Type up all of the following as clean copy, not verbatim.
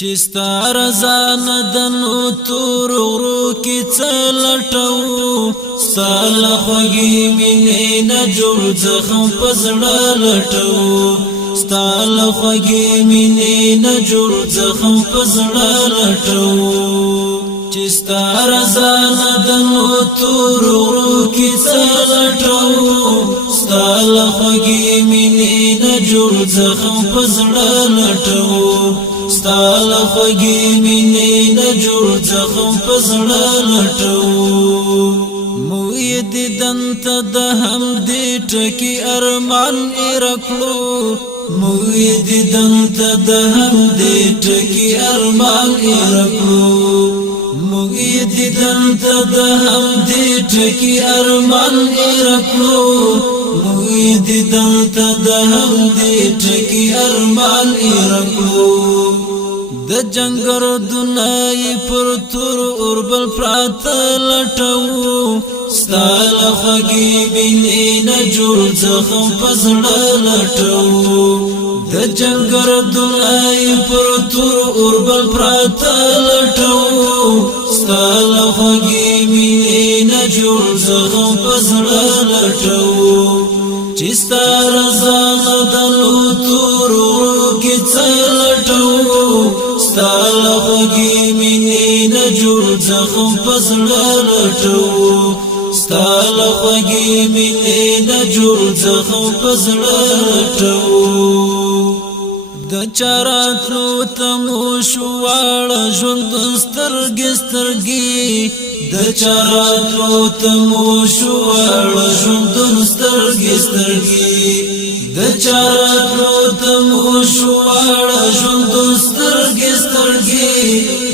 چستا رضان دنو تور غرو کی چلټو سال خوږی مینې نه جوړ زخم پزړه لټو ستال خوږی مینې نه جوړ زخم پزړه لټو چستا رضان دنو تور غرو کی چلټو ستال خوږی مینې نه جوړ زخم پزړه لټو ستال خوږی مینې نه جوړ زخم پزړه لټو موی دیدن ته د هم دې ټکی ارمان ارکړو موی دیدن ته د هم دې ټکی ارمان ارکړو موی دیدن ته د هم دې ټکی ارمان ارکړو موی دیدن ته د هم دې ټکی ارمان ارکړو د جنگر دنای پر تور اوربل پرات لټو ستال خوږی مینې نه جوړ زخم پزړه لټو د جنگر دنای پر تور اوربل پرات لټو ستال خوږی مینې نه جوړ زخم پزړه لټو چستا رضا دلو تور کی چلټو ستال خوږی مینې نه جوړ زخم پزړه لټو ستال خوږی مینې نه جوړ زخم پزړه لټو د چاراتلو تمو شواړه ژوند سترګې سترګې د چاراتلو تمو شواړه ژوند سترګې سترګې د چاراتلو تمو شواړه ژوند سترګې سترګې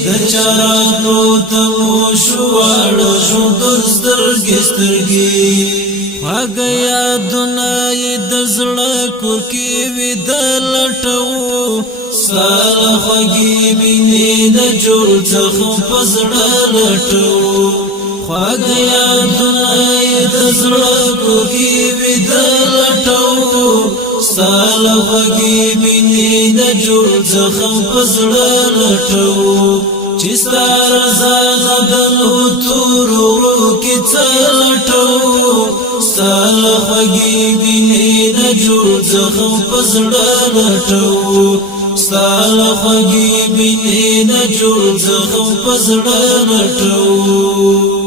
د چاراتلو تمو شواړه ژوند سترګې سترګې خواږه یادونه یې د زړه کور کې وي د لټو سال خوږی مینې نه جوړ زخم پزړه لټو خواږه یادونه یې د زړه کور کې وي د لټو سال خوږی مینې نه جوړ زخم پزړه لټو چستا رضا دلو تور غرو کی چلټو ستال خوږی مینې نه جوړ زخم پزړه لټو ستال خوږی مینې نه جوړ زخم پزړه لټو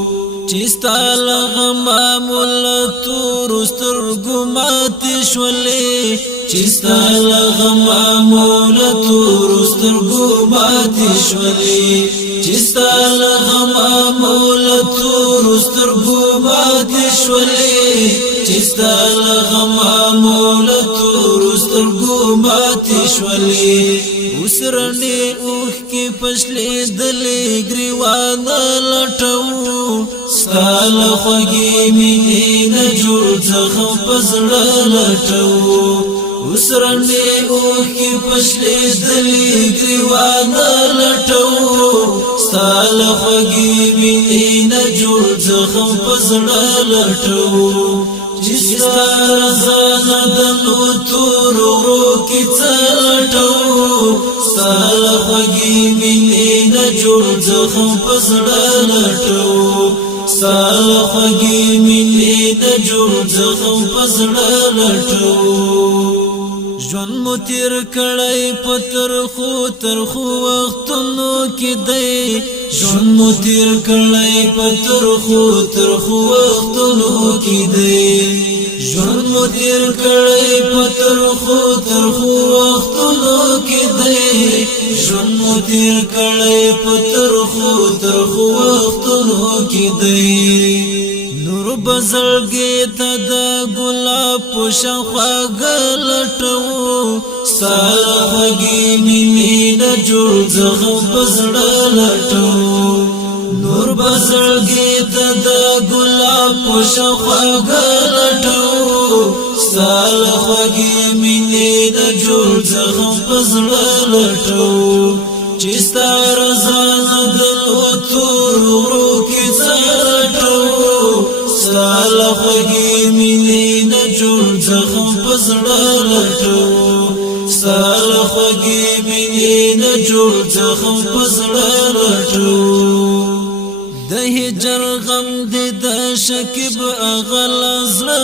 چستا لغما مول تور سترګو ماتې شولې چستا لغما مول تور سترګو ماتې شولې چستا لغما مول تور سترګو ماتې شولې چستا لغما مول تور سترګو ماتې شولې وسرنې اوخ کې پښلې دلې ګریوان لټو ستال خوږی مینې نه جوړ زخم پزړه لټو وسرنې اوخ کې پښلې دلې ګریوان لټو ستال خوږی مینې نه جوړ زخم پزړه لټو چستا رضا دلو تور غرو کی چلټو ستال خوږی مینې نه جوړ زخم پزړه لټو ستال خوږی مینې نه جوړ زخم پزړه لټو ژوند مو تیر کړی په ترخو وختونو کې دی ژوند مو تیر کړی په ترخو وختونو کې دی ژوند مو تیر کړی په ترخو وختونو کې دی ژوند مو تیر کړی په ترخو وختونو کې دی نور بزرګي ته د ګلاب پوشا خواږه لټو ستال خوږی مینې نه جوړ زخم پزړه لټو نور بزرګي ته د ګلاب پوشا خواږه لټو ستال خوږی مینې نه جوړ زخم پزړه لټو چستا رضا دلو تور غرو کی چلټو ستال خوږی مینې نه جوړ زخم پزړه لټو ستال خوږی مینې نه جوړ زخم پزړه لټو د هجر غم دې د شکیب اغل زړه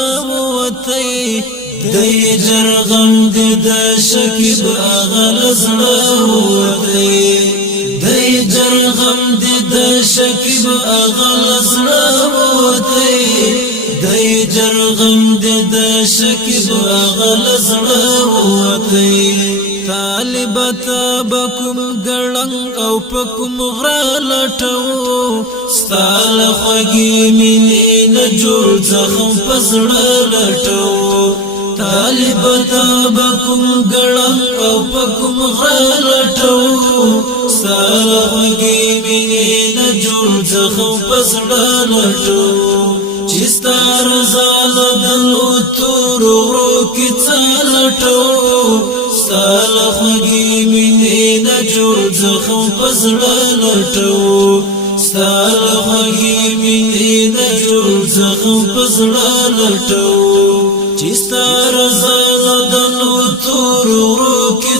وتی د هجر غم دې د شکیب اغل زړه وتی د هجر غم دې د شکیب اغل زړه وتی د هجر غم دې د شکیب اغل زړه وتی طالب تابکم ګړنګ او پکم غره لټو ستال خوږی مینې نه جوړ زخم پزړه لټو طالب تابکم ګړنګ او پکم غره لټو ستال خوږی مینې نه جوړ زخم پزړه لټو چستا رضال دلو تور ورو کی څلټو ستال خوږی مینې نه جوړ زخم پزړه لټو ستال خوږی مینې نه جوړ زخم پزړه لټو چستا رضال دلو تور ورو کی